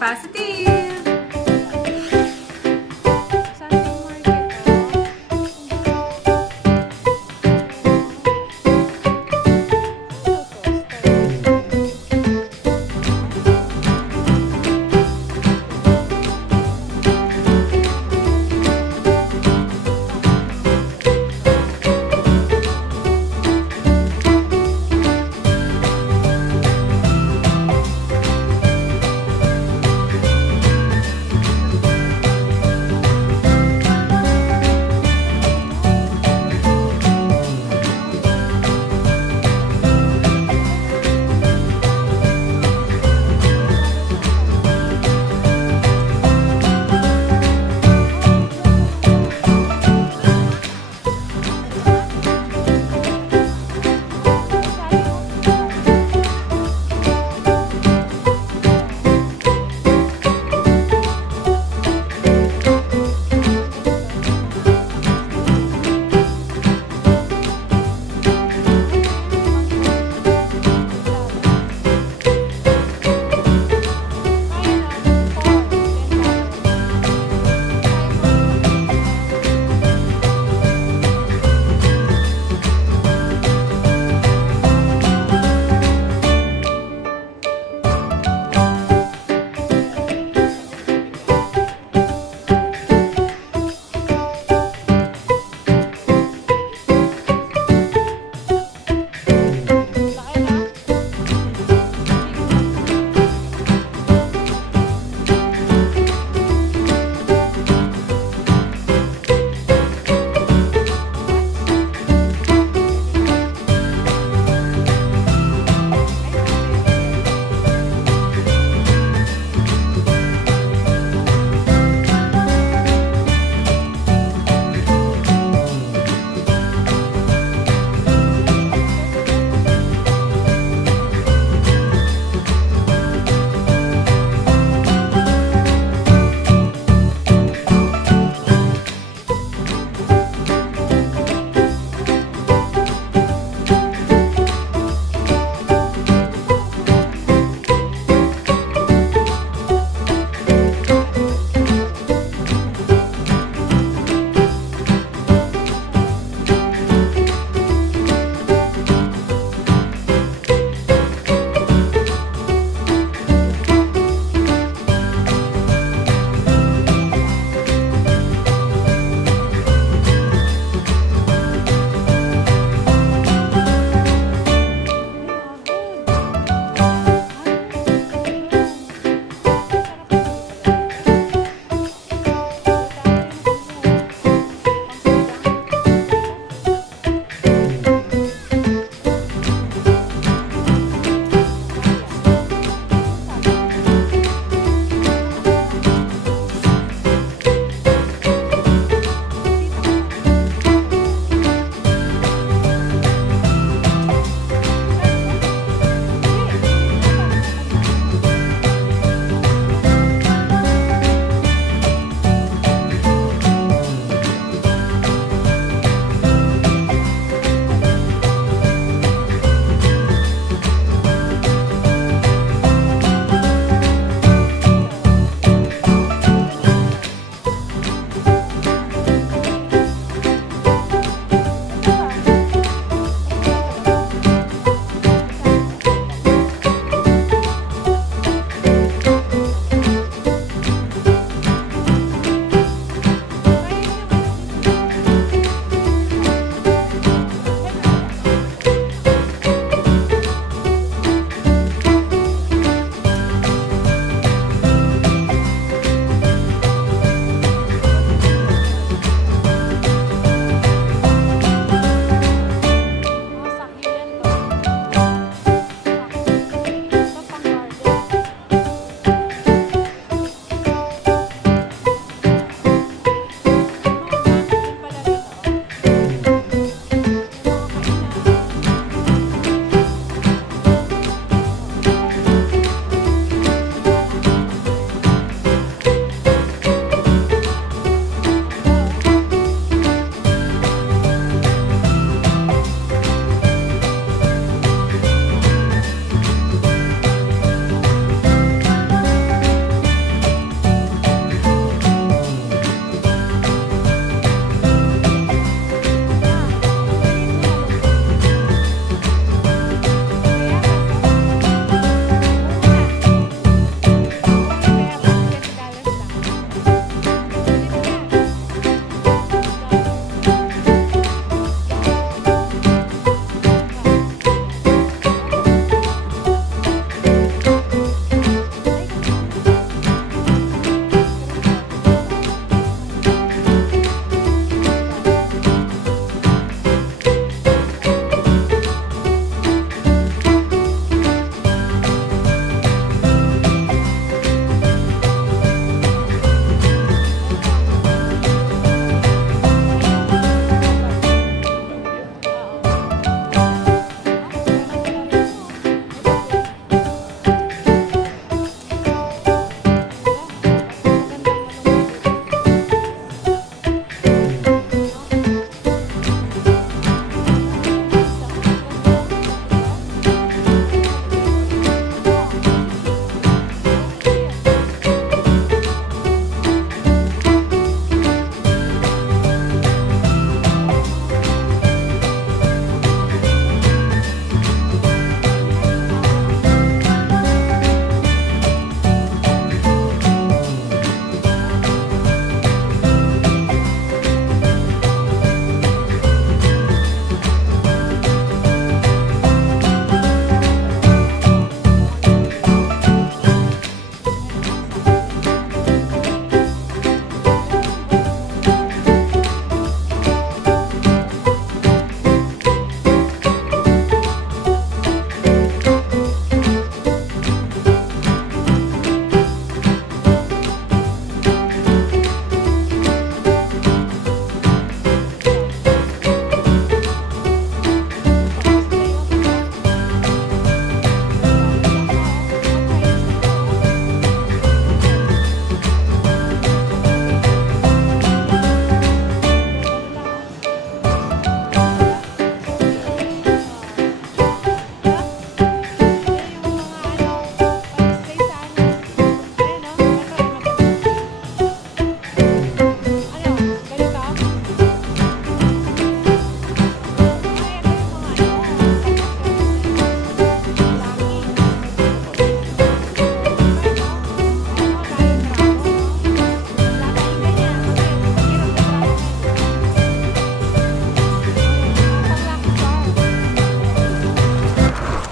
Positive!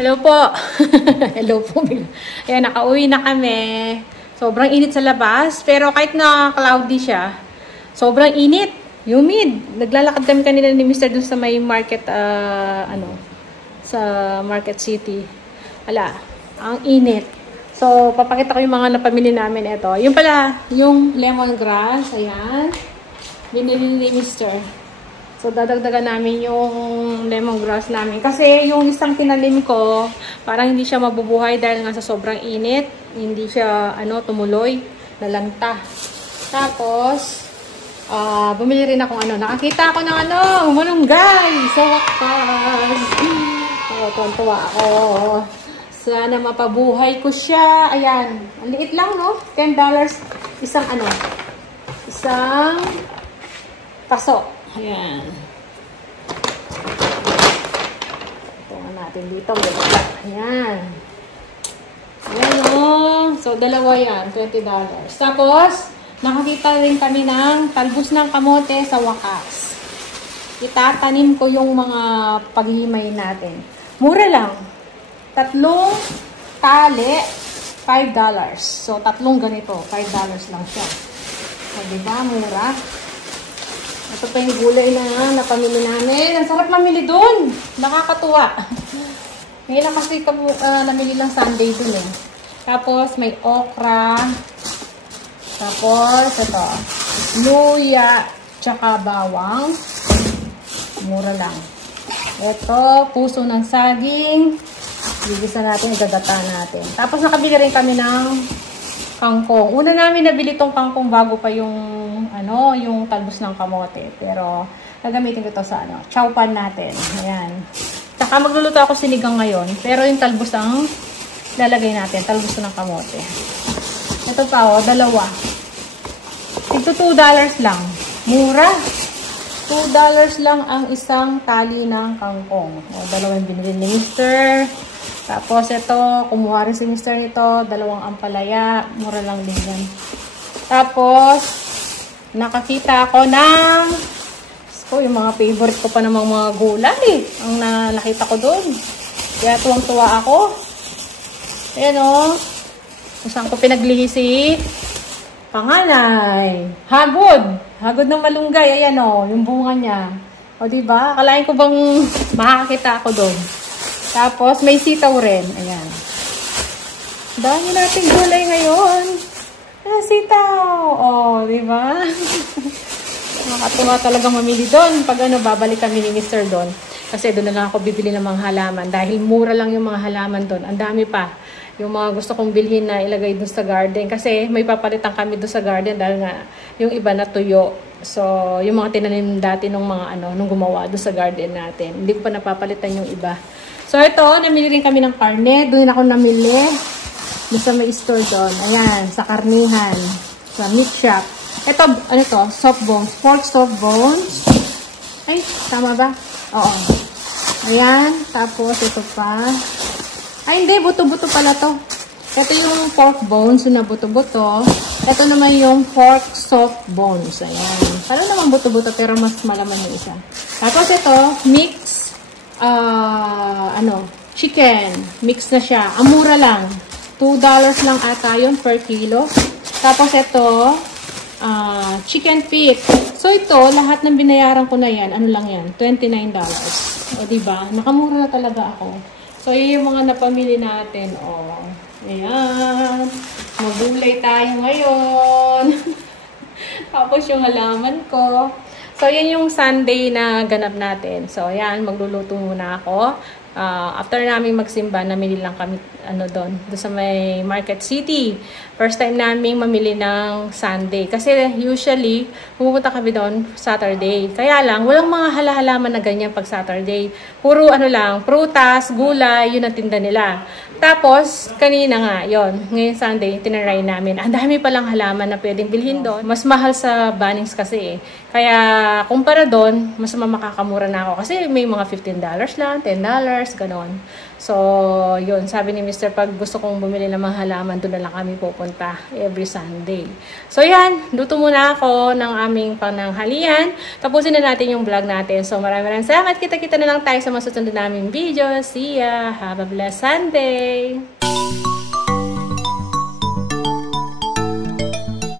Hello po. Hello po. Ayan, nakauwi na kami. Sobrang init sa labas. Pero kahit na cloudy siya, sobrang init. Humid. Naglalakad kami kanina ni Mr. dun sa may market, sa Market City. Ala, ang init. So, papakita ko yung mga napamili namin. Ito. Yung pala, yung lemongrass. Ayan. Binili ni Mr. So, dadagdagan namin yung lemongrass namin. Kasi yung isang tinanim ko, parang hindi siya mabubuhay dahil nga sa sobrang init. Hindi siya, tumuloy. Nalanta. Tapos, bumili rin akong nakakita ako ng malunggay. So, wakas. Tuwan-tuwa ako. Sana mapabuhay ko siya. Ayan. Ang liit lang, no? $10. Isang isang paso. Ayan. Ito nga natin dito. Ayan. Ayan o. So, dalawa yan. $20. Tapos, nakakita rin kami ng talbos ng kamote sa wakas. Itatanim ko yung mga paghihimay natin. Mura lang. 3 tali, $5. So, 3 ganito. $5 lang siya. So, diba? Mura. Ito pa yung gulay na napamili namin. Ang sarap mamili dun. Nakakatuwa. Ngayon na kasi namili lang Sunday dun eh. Tapos may okra. Tapos ito. Luya. Tsaka bawang. Mura lang. Ito. Puso ng saging. Gigisa natin. Igagata natin. Tapos nakabili rin kami ng kangkong. Una namin nabili tong kangkong bago pa yung yung talbos ng kamote. Pero gagamitin ko to sa chow pan natin. Ayan. Tsaka magluluto ako sinigang ngayon. Pero yung talbos ang lalagay natin. Talbos ng kamote. Ito pa dalawa. Ito $2 lang. Mura. $2 lang ang isang tali ng kangkong. Dalawa yung binili ni Mr. Tapos ito, kumuha rin si Mr. nito, 2 ampalaya, mura lang din yan. Tapos, nakakita ako ng, yung mga favorite ko pa namang mga gulay, ang nakita ko doon. Kaya tuwang-tuwa ako. Ayan o, kung saan ko pinaglihi si panganay. Hagod ng malunggay, ayan o, yung bunga niya. O diba, akalain ko bang makakita ako doon. Tapos, may sitaw rin. Ayan. Dami natin gulay ngayon. Sitaw. O, diba? Nakakatuwa talagang mamili doon. Pag babalik kami ni Mr. doon. Kasi doon na lang ako bibili ng mga halaman. Dahil mura lang yung mga halaman doon. Ang dami pa. Yung mga gusto kong bilhin na ilagay doon sa garden. Kasi may papalitan kami doon sa garden. Dahil nga, yung iba na tuyo. So, yung mga tinanim dati nung nung gumawa doon sa garden natin. Hindi ko pa napapalitan yung iba. So, ito, namili rin kami ng karne. Doon ako namili. Doon sa may store doon. Ayan, sa karnihan. Sa meat shop. Ito, soft bones. Pork soft bones. Ay, tama ba? Oo. Ayan, tapos ito pa. Ay, hindi, buto-buto pala to. Ito yung pork bones, yung na buto-buto. Ito naman yung pork soft bones. Ayan. Parang naman buto-buto, pero mas malaman yung isa. Tapos ito, mix chicken. Mix na siya. Ang mura lang. $2 lang ata yun per kilo. Tapos ito, chicken feet. So ito, lahat ng binayaran ko na yan, lang yan? $29. O diba? Nakamura na talaga ako. So yun yung mga napamili natin. O, ayan. Magulay tayo ngayon. Tapos yung halaman ko. So, yan yung Sunday na ganap natin. So, ayan, magluluto muna ako. After namin magsimba, namili lang kami doon sa may Market City. First time namin mamili ng Sunday. Kasi usually, pumunta kami doon Saturday. Kaya lang, walang mga halaman na ganyan pag Saturday. Puro lang, prutas, gulay, yun ang tinda nila. Tapos, kanina nga, ngayon Sunday, tinaray namin. Ang dami palang halaman na pwedeng bilhin doon. Mas mahal sa Bunnings kasi eh. Kaya, kumpara doon, mas makakamura na ako. Kasi may mga $15 lang, $10, ganon. So, yun. Sabi ni Mr. pag gusto kong bumili ng mga halaman, doon na lang kami pupunta every Sunday. So, yan. Luto muna ako ng aming pananghalian. Tapusin na natin yung vlog natin. So, maraming salamat. Kita-kita na lang tayo sa masusunod naming video. See ya! Have a blessed Sunday!